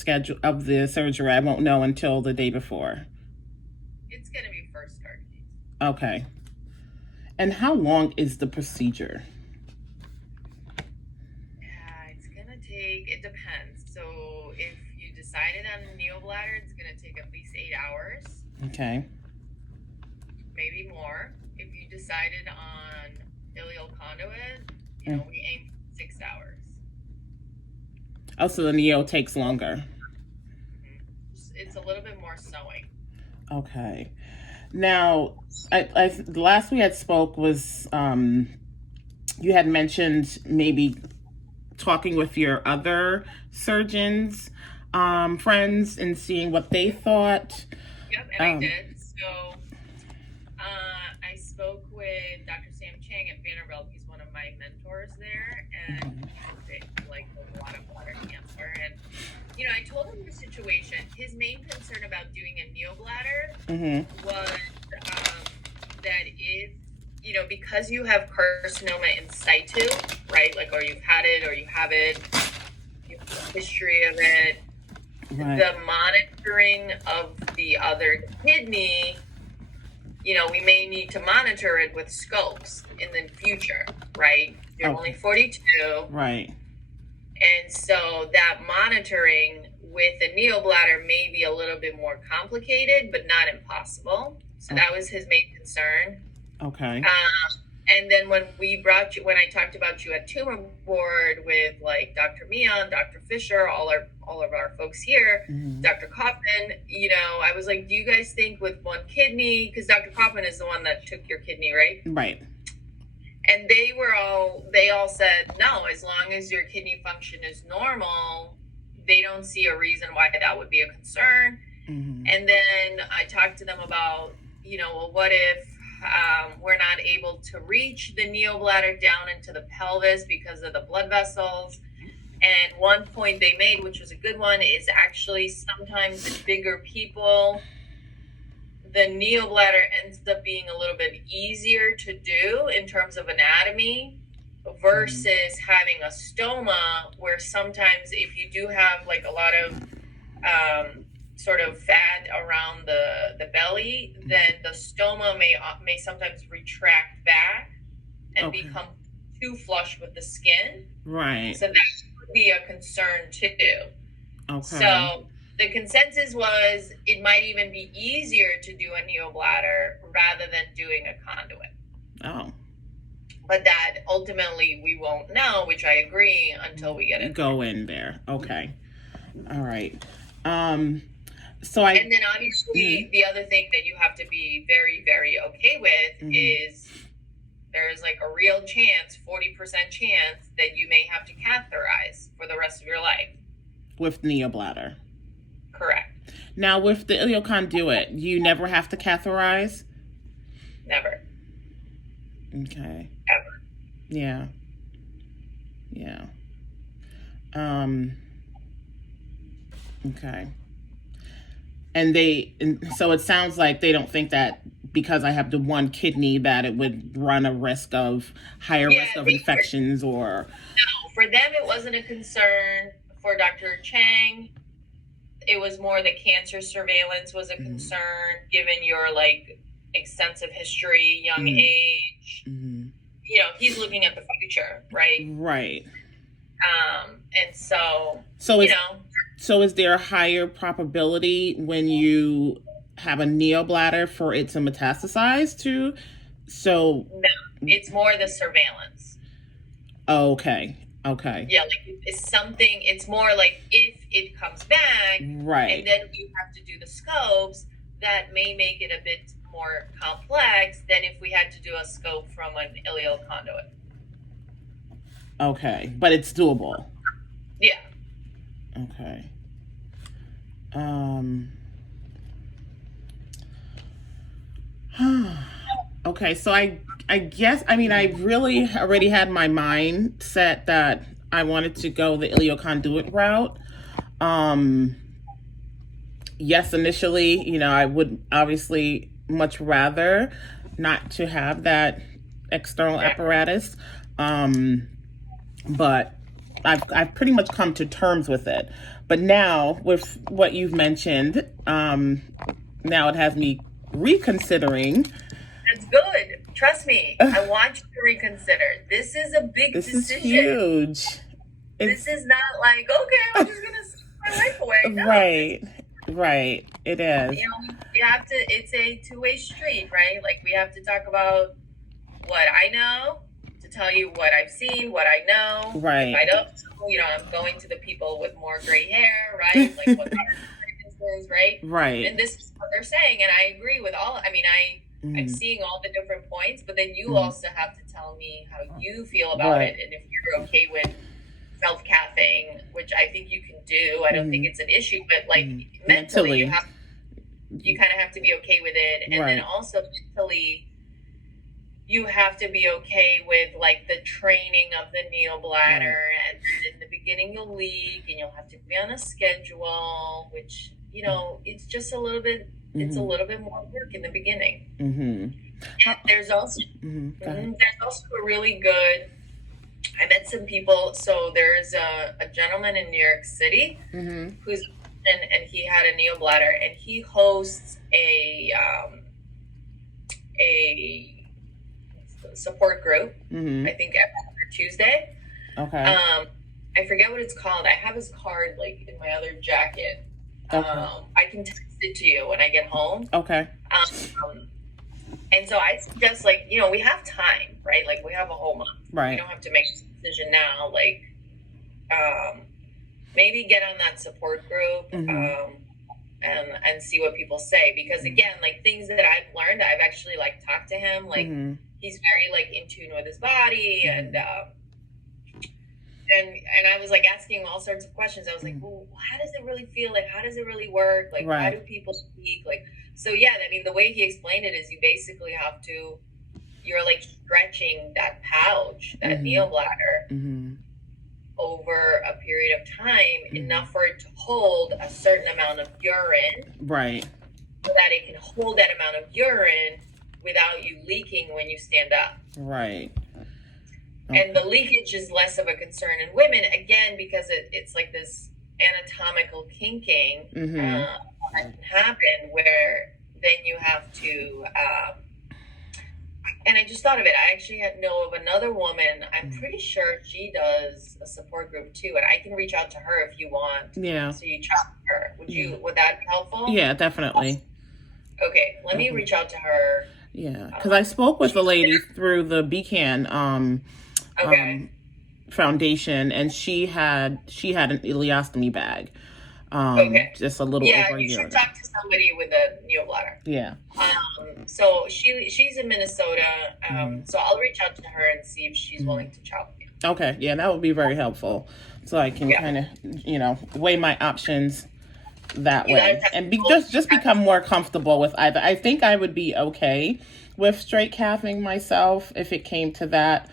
schedule of the surgery, I won't know until the day before. It's going to be first start date. Okay. And how long is the procedure? Yeah, it's going to take, it depends. So if you decided on neobladder, it's going to take at least 8 hours. Okay. Maybe more. If you decided on ileal conduit, you know, we aim for 6 hours. Oh, so the neo takes longer. It's a little bit more sewing. Okay. Now, the last we had spoke was you had mentioned maybe talking with your other surgeons, friends, and seeing what they thought. Yep, and I did. So I spoke with Dr. Sam Chang at Vanderbilt. He's one of my mentors there, and he like a lot of bladder cancer. And you know, I told him the situation. His main concern about doing a neobladder was that if, you know, because you have carcinoma in situ, right? Like, or you've had it, or you have it, you have a history of it. Right. The monitoring of the other kidney, you know, we may need to monitor it with scopes in the future, right? You're only 42. Right. And so that monitoring with a neobladder may be a little bit more complicated, but not impossible. So that was his main concern. Okay. And then when I talked about you at Tumor Board with like Dr. Mion, Dr. Fisher, all of our folks here, Dr. Kaufman, you know, I was like, do you guys think with one kidney, because Dr. Kaufman is the one that took your kidney, right? Right. And they all said, no, as long as your kidney function is normal, they don't see a reason why that would be a concern. And then I talked to them about, you know, well, what if we're not able to reach the neobladder down into the pelvis because of the blood vessels? And one point they made, which was a good one, is actually sometimes in bigger people, the neobladder ends up being a little bit easier to do in terms of anatomy versus having a stoma, where sometimes if you do have like a lot of sort of fat around the belly, then the stoma may sometimes retract back and become too flush with the skin. Right. So that would be a concern too. Okay. So the consensus was it might even be easier to do a neobladder rather than doing a conduit. Oh. But that ultimately we won't know, which I agree, until we get it. Go in there. Okay. All right. And then obviously the other thing that you have to be very, very okay with is there's like a real chance, 40% chance, that you may have to catheterize for the rest of your life. With neobladder. Correct. Now, with the ileal conduit, you never have to catheterize? Never. Okay. Ever. Yeah. Yeah. Okay. And so it sounds like they don't think that because I have the one kidney that it would run a risk of higher risk of infections or... No, for them it wasn't a concern. For Dr. Chang, it was more the cancer surveillance was a concern, given your like extensive history, young age. You know, he's looking at the future, right? Right. And so So is there a higher probability when you have a neobladder for it to metastasize to? So no, it's more the surveillance. Okay. Yeah, like it's more like if it comes back, right, and then we have to do the scopes, that may make it a bit more complex than if we had to do a scope from an ileal conduit. Okay, but it's doable. Yeah. Okay. Okay, so I guess, I mean, I really already had my mind set that I wanted to go the ileal conduit route. Yes, initially, you know, I would obviously much rather not to have that external apparatus. But I've pretty much come to terms with it. But now with what you've mentioned, now it has me reconsidering. That's good. Trust me. I want you to reconsider. This is a big This is decision. huge. This is not like, okay, I'm just going to send my life away. No. Right. It is. You know, you have to, it's a two-way street, right? Like, we have to talk about what I know, to tell you what I've seen, what I know. Right. If I don't know, you know, I'm going to the people with more gray hair, right? Like, what their experience is, right? Right. And this is what they're saying. And I agree with all, I mean, I'm seeing all the different points, but then you also have to tell me how you feel about it, and if you're okay with self-capping, which I think you can do. I don't think it's an issue, but like mentally you kind of have to be okay with it, and then also mentally you have to be okay with like the training of the neobladder, and in the beginning you'll leak and you'll have to be on a schedule, which, you know, it's just a little bit it's a little bit more work in the beginning. And there's also a really good, I met some people. So there's a gentleman in New York City who's and he had a neobladder, and he hosts a support group. I think every Tuesday. Okay. I forget what it's called. I have his card like in my other jacket. I can text it to you when I get home. Okay. And so I suggest, like, you know, we have time, right? Like, we have a whole month. Right. We don't have to make a decision now. Like, maybe get on that support group and see what people say. Because, again, like, things that I've learned, I've actually, like, talked to him. Like, he's very, like, in tune with his body. And I was, like, asking him all sorts of questions. I was like, well, how does it really feel? Like, how does it really work? Like, how do people speak? Like, so, yeah, I mean, the way he explained it is you basically have to, you're, like, stretching that pouch, that neobladder, over a period of time, enough for it to hold a certain amount of urine. Right. So that it can hold that amount of urine without you leaking when you stand up. Right. Okay. And the leakage is less of a concern in women, again, because it's like this anatomical kinking that can happen, where then you have to, and I just thought of it. I actually know of another woman. I'm pretty sure she does a support group too, and I can reach out to her if you want. Yeah. So you chat with her. Would that be helpful? Yeah, definitely. Okay, let me reach out to her. Yeah, because I spoke with the lady through the BCAN foundation, and she had an ileostomy bag. Just a little over a year. Yeah, you should talk to somebody with a neobladder. Yeah. So she's in Minnesota. So I'll reach out to her and see if she's willing to chat with you. Okay. Yeah, that would be very helpful. So I can kind of, weigh my options that way, and just become more comfortable with either. I think I would be okay with straight calving myself if it came to that.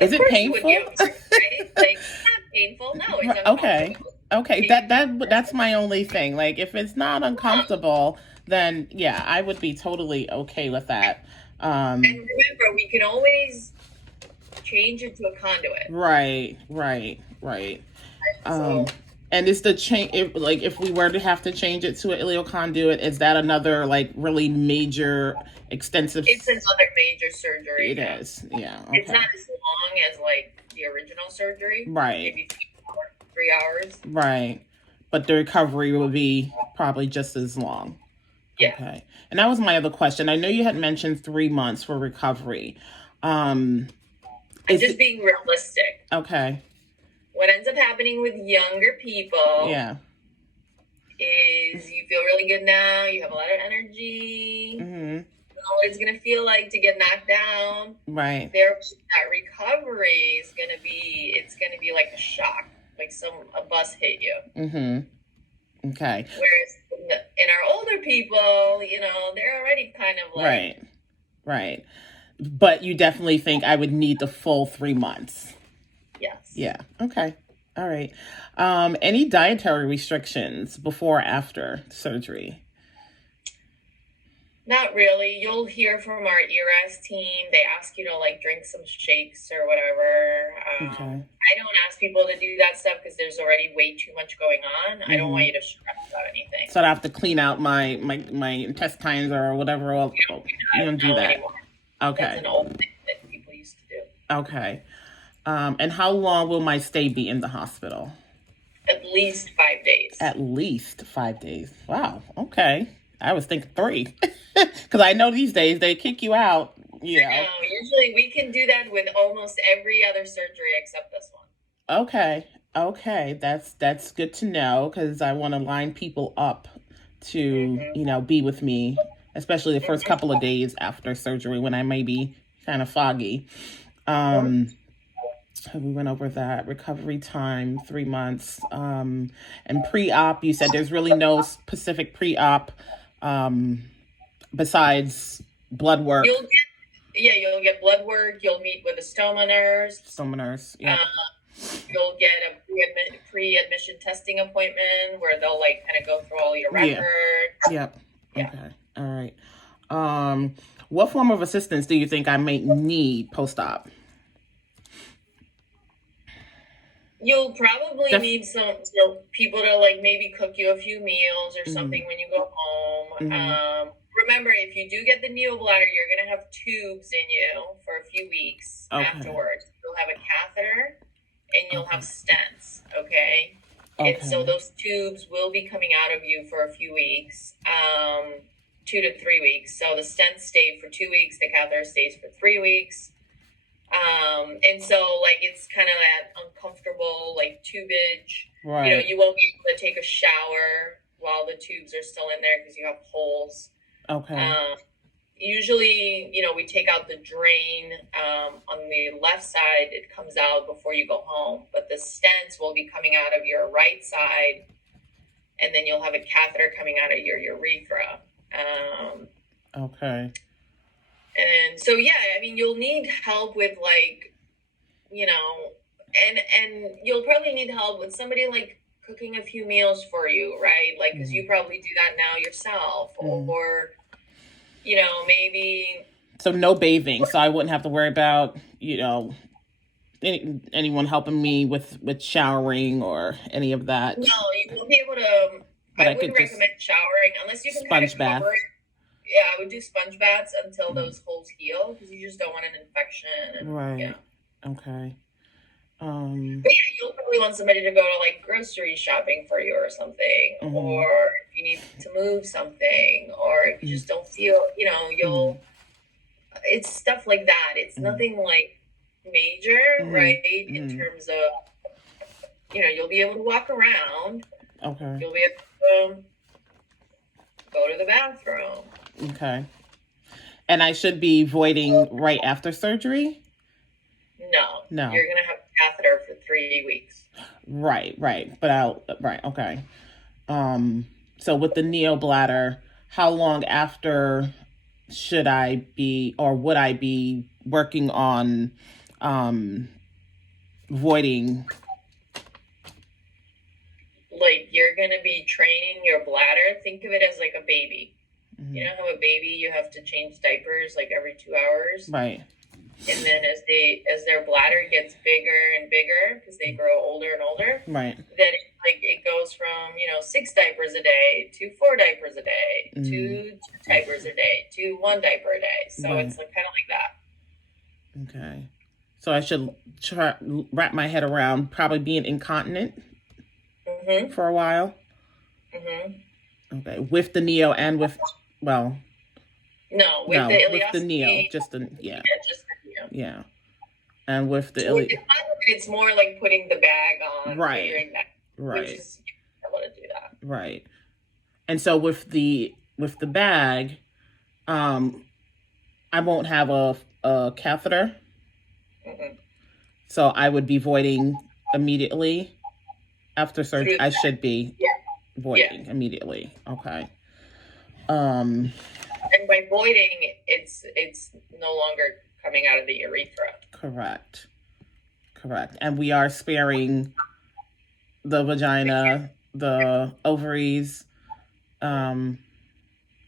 Is it painful? Right? Like, it's not painful. No, it's uncomfortable. Okay. That's my only thing. Like, if it's not uncomfortable, then yeah, I would be totally okay with that. And remember, we can always change it to a conduit. Right. So, and is the change, if we were to have to change it to an ileal conduit, is that another like really major, extensive? It's another major surgery. It is, yeah. Okay. It's not as long as like the original surgery. Right. Maybe 3 hours. Right. But the recovery will be probably just as long. Yeah. Okay. And that was my other question. I know you had mentioned 3 months for recovery. I'm just being realistic. Okay. What ends up happening with younger people is you feel really good now. You have a lot of energy. You know what it's going to feel like to get knocked down. Right. That recovery is going to be, it's going to be like a shock, like a bus hit you. Okay. Whereas in our older people, they're already kind of like. Right. But you definitely think I would need the full 3 months. Yes. Yeah. Okay. All right. Any dietary restrictions before or after surgery? Not really. You'll hear from our ERS team. They ask you to like drink some shakes or whatever. Okay. I don't ask people to do that stuff because there's already way too much going on. I don't want you to stress about anything. So I have to clean out my intestines or whatever. You don't do No that. anymore. That's Okay. an old thing that people used to do. Okay. And how long will my stay be in the hospital? At least 5 days. At least 5 days. Wow. Okay. I was thinking 3. Because I know these days they kick you out. You know. No, usually we can do that with almost every other surgery except this one. Okay. Okay. That's good to know because I want to line people up to, be with me, especially the first couple of days after surgery when I may be kind of foggy. We went over that recovery time, 3 months. And pre-op, you said there's really no specific pre-op besides blood work. You'll get blood work. You'll meet with a stoma nurse. Yeah. You'll get a pre-admission testing appointment where they'll like kind of go through all your records. Yep. Yeah. Okay. All right. What form of assistance do you think I may need post-op? You'll probably need some people to like maybe cook you a few meals or something when you go home. Remember, if you do get the neobladder, you're going to have tubes in you for a few weeks afterwards. You'll have a catheter and you'll have stents, okay? And so those tubes will be coming out of you for a few weeks, 2 to 3 weeks. So the stents stay for 2 weeks, the catheter stays for 3 weeks. And so like it's kind of that uncomfortable like tubage. Right. You won't be able to take a shower while the tubes are still in there because you have holes. Okay. Usually, we take out the drain on the left side. It comes out before you go home, but the stents will be coming out of your right side, and then you'll have a catheter coming out of your urethra. Okay. And so, you'll need help with like, and you'll probably need help with somebody like cooking a few meals for you, right? Like, because you probably do that now yourself, or maybe. So no bathing, so I wouldn't have to worry about, anyone helping me with showering or any of that. No, you won't be able to. I wouldn't recommend showering unless you can sponge bath. Yeah, I would do sponge baths until those holes heal because you just don't want an infection. Right. Okay. But you'll probably want somebody to go to like grocery shopping for you or something, or if you need to move something, or if you just don't feel, you'll. It's stuff like that. It's nothing like major, right? In terms of, you'll be able to walk around. Okay. You'll be able to go to the bathroom. Okay. And I should be voiding right after surgery? No. You're going to have a catheter for 3 weeks. Right. But okay. So with the neobladder, how long after should I be, or would I be working on voiding? Like you're going to be training your bladder. Think of it as like a baby. You know how a baby, you have to change diapers like every 2 hours? Right. And then as their bladder gets bigger and bigger, because they grow older and older, right, then it goes from 6 diapers a day to 4 diapers a day to 2 diapers a day to 1 diaper a day. So it's like kind of like that. Okay. So I should try wrap my head around probably being incontinent for a while. Okay, with the neo and with No, with the neo, just the just the neo. Yeah, and with the it's more like putting the bag on, right, which is you're able to do that, right. And so with the bag, I won't have a catheter, so I would be voiding immediately after surgery. I should be voiding immediately. Okay. And by voiding, it's no longer coming out of the urethra. Correct. And we are sparing the vagina, the ovaries,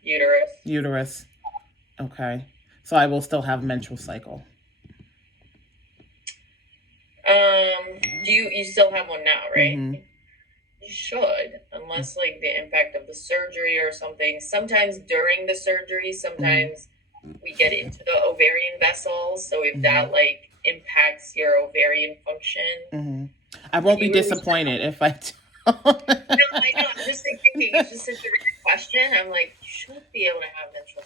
Uterus. Okay. So I will still have menstrual cycle. You still have one now, right? Mm-hmm. You should, unless like the impact of the surgery or something. Sometimes during the surgery, sometimes we get into the ovarian vessels. So if that like impacts your ovarian function, I won't be disappointed if I don't. No, I know. I'm just like thinking it's just such a great question. I'm like, you should be able to have menstrual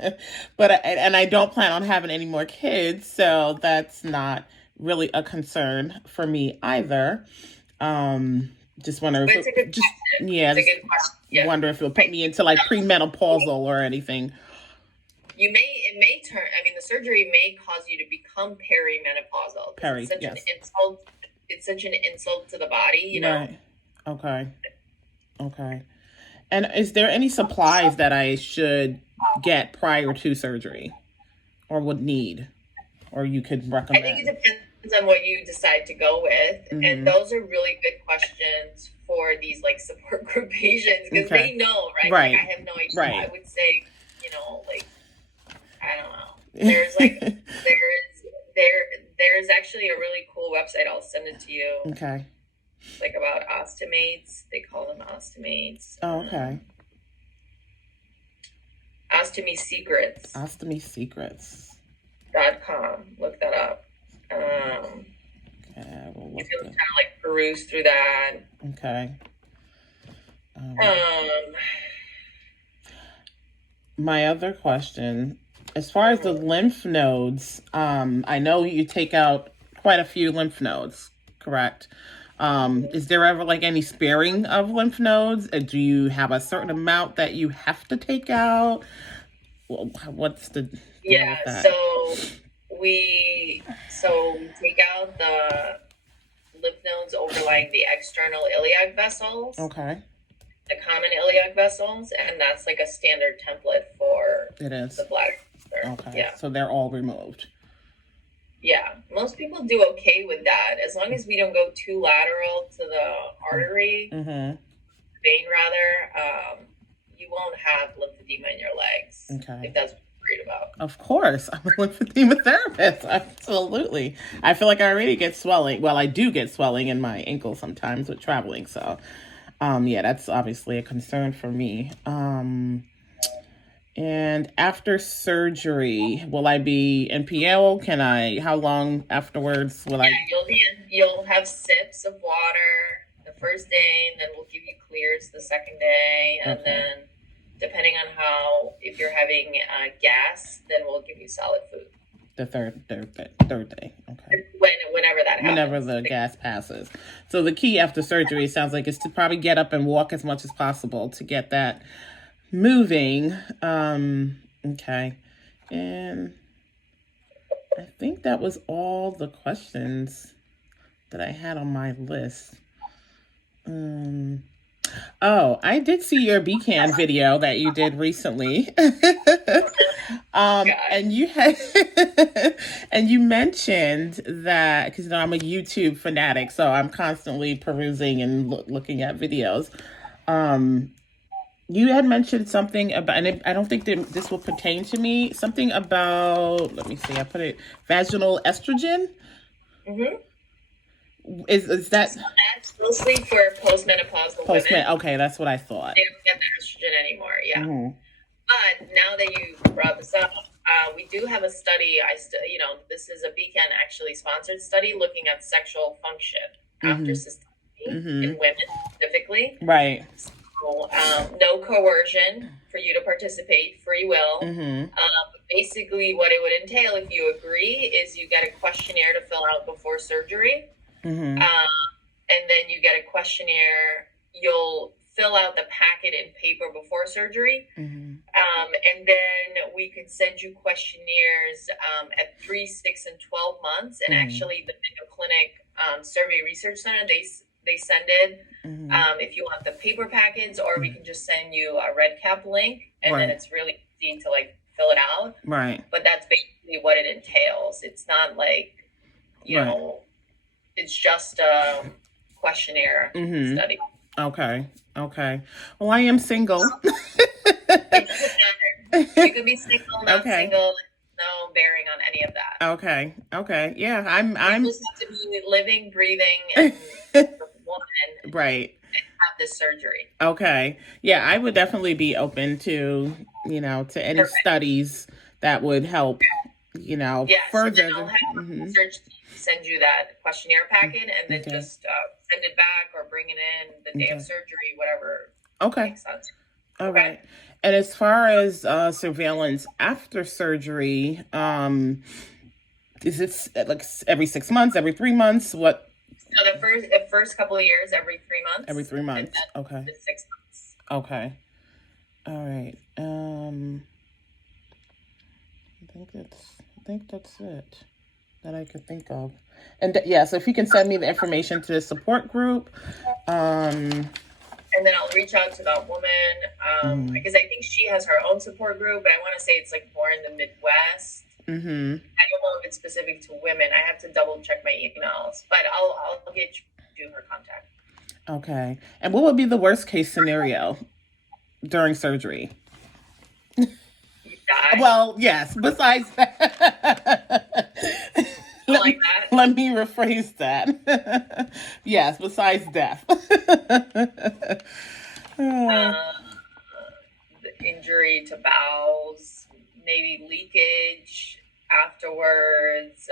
cycle. But I don't plan on having any more kids, so that's not really a concern for me either. Just wonder if It's a good question. It's a good question. Yeah. Wonder if it'll put me into like premenopausal or anything. It may turn. I mean, the surgery may cause you to become perimenopausal. It's such an insult. It's such an insult to the body, you know. Right. Okay. And is there any supplies that I should get prior to surgery, or would need, or you could recommend? I think it depends on what you decide to go with, and those are really good questions for these like support group patients because they know, right? Right. Like, I have no idea. Right. I would say, you know, like I don't know. There's like there's actually a really cool website. I'll send it to you. Okay. Like about ostomates. They call them ostomates. Oh, okay. Ostomy Secrets. OstomySecrets.com. Look that up. Okay, you can kind of like peruse through that. Okay. My other question, as far as the lymph nodes, I know you take out quite a few lymph nodes, correct? Is there ever like any sparing of lymph nodes? Do you have a certain amount that you have to take out? What's the deal with that? So we take out the lymph nodes overlying the external iliac vessels. Okay. The common iliac vessels, and that's like a standard template for the bladder cancer. Okay. Yeah. So they're all removed. Yeah, most people do okay with that as long as we don't go too lateral to the artery, vein rather. You won't have lymphedema in your legs. Okay. If that's what you're worried about. Of course, I'm a lymphedema therapist. Absolutely. I feel like I already get swelling. Well, I do get swelling in my ankle sometimes with traveling. So, yeah, that's obviously a concern for me. And after surgery, will I be NPL? How long afterwards will I? You'll have sips of water the first day, and then we'll give you clears the second day. And then depending on if you're having gas, then we'll give you solid food. The third day. Okay. Whenever that happens. Whenever the gas passes. So the key after surgery, it sounds like, is to probably get up and walk as much as possible to get that moving. Okay. And I think that was all the questions that I had on my list. I did see your BCAN video that you did recently. And you had and you mentioned that, because I'm a YouTube fanatic, so I'm constantly perusing and looking at videos. You had mentioned something about, and I don't think that this will pertain to me, something about, let me see, I put it, vaginal estrogen. Is that? So that's mostly for postmenopausal women. Okay, that's what I thought. They don't get the estrogen anymore, yeah. But now that you brought this up, we do have a study. This is a BCAN actually sponsored study looking at sexual function after cystectomy in women specifically. Right. So, no coercion for you to participate, free will. Basically, what it would entail, if you agree, is you get a questionnaire to fill out before surgery. And then you get a questionnaire. You'll fill out the packet in paper before surgery. And then we can send you questionnaires at 3, 6, and 12 months. And actually, the Mayo Clinic Survey Research Center, they send it if you want the paper packets, or we can just send you a red cap link, and then it's really easy to like fill it out. Right. But that's basically what it entails. It's not like, you know, it's just a questionnaire study. Okay. Well, I am single. It doesn't matter. You could be single, not Okay. single. No bearing on any of that. Okay. Okay. Yeah, You just have to be living, breathing, and woman right. and have this surgery. Okay. Yeah, I would definitely be open to, to any Perfect. studies that would help, Yeah, so then I'll have a research team send you that questionnaire packet and then just send it back or bring it in the day of surgery, whatever makes sense. All right. And as far as surveillance after surgery, is it like every 6 months, every 3 months? What? So the first couple of years, every 3 months. Every 3 months. Okay. The 6 months. Okay. All right. I think that's it that I could think of. And so if you can send me the information to the support group, and then I'll reach out to that woman because I think she has her own support group, but I want to say it's like more in the Midwest. I don't know if it's specific to women. I have to double check my emails, but I'll get you her contact. Okay. And what would be the worst case scenario during surgery? You die? Well, yes. Besides that. Let me rephrase that. Yes, besides death. The injury to bowels, maybe leakage afterwards,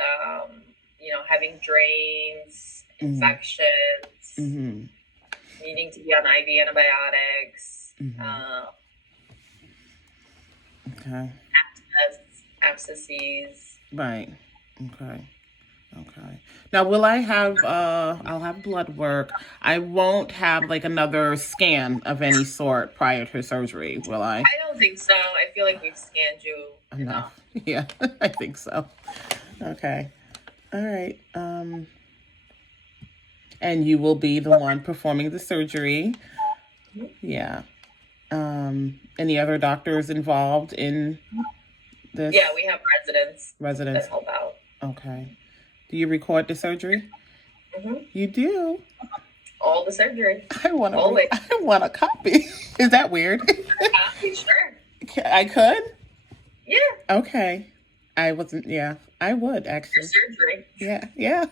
having drains, infections, needing to be on IV antibiotics, abscesses. Right. Okay. Now, will I have, I'll have blood work. I won't have like another scan of any sort prior to surgery, will I? I don't think so. I feel like we've scanned you enough. Yeah, I think so. Okay. All right. And you will be the one performing the surgery. Yeah. Any other doctors involved in this? Yeah, we have residents that help out. Okay. Do you record the surgery? You do? All the surgery. I want a copy. Is that weird? A copy, sure. I could? Yeah. Okay. I wasn't, I would actually. Your surgery. Yeah.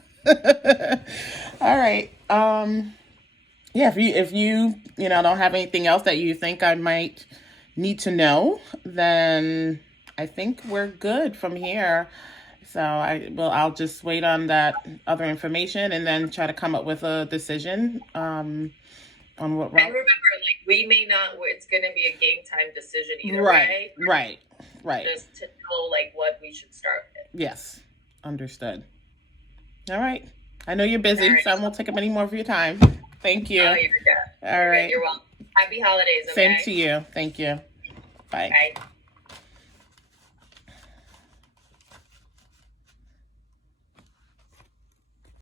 All right. If you don't have anything else that you think I might need to know, then I think we're good from here. So I'll just wait on that other information and then try to come up with a decision on what. And remember, we may not. It's going to be a game time decision either way. Right. Just to know what we should start with. Yes, understood. All right. I know you're busy, so I won't take up any more of your time. Thank you. Oh, you're good. All right. You're welcome. Happy holidays. Okay? Same to you. Thank you. Bye. Bye.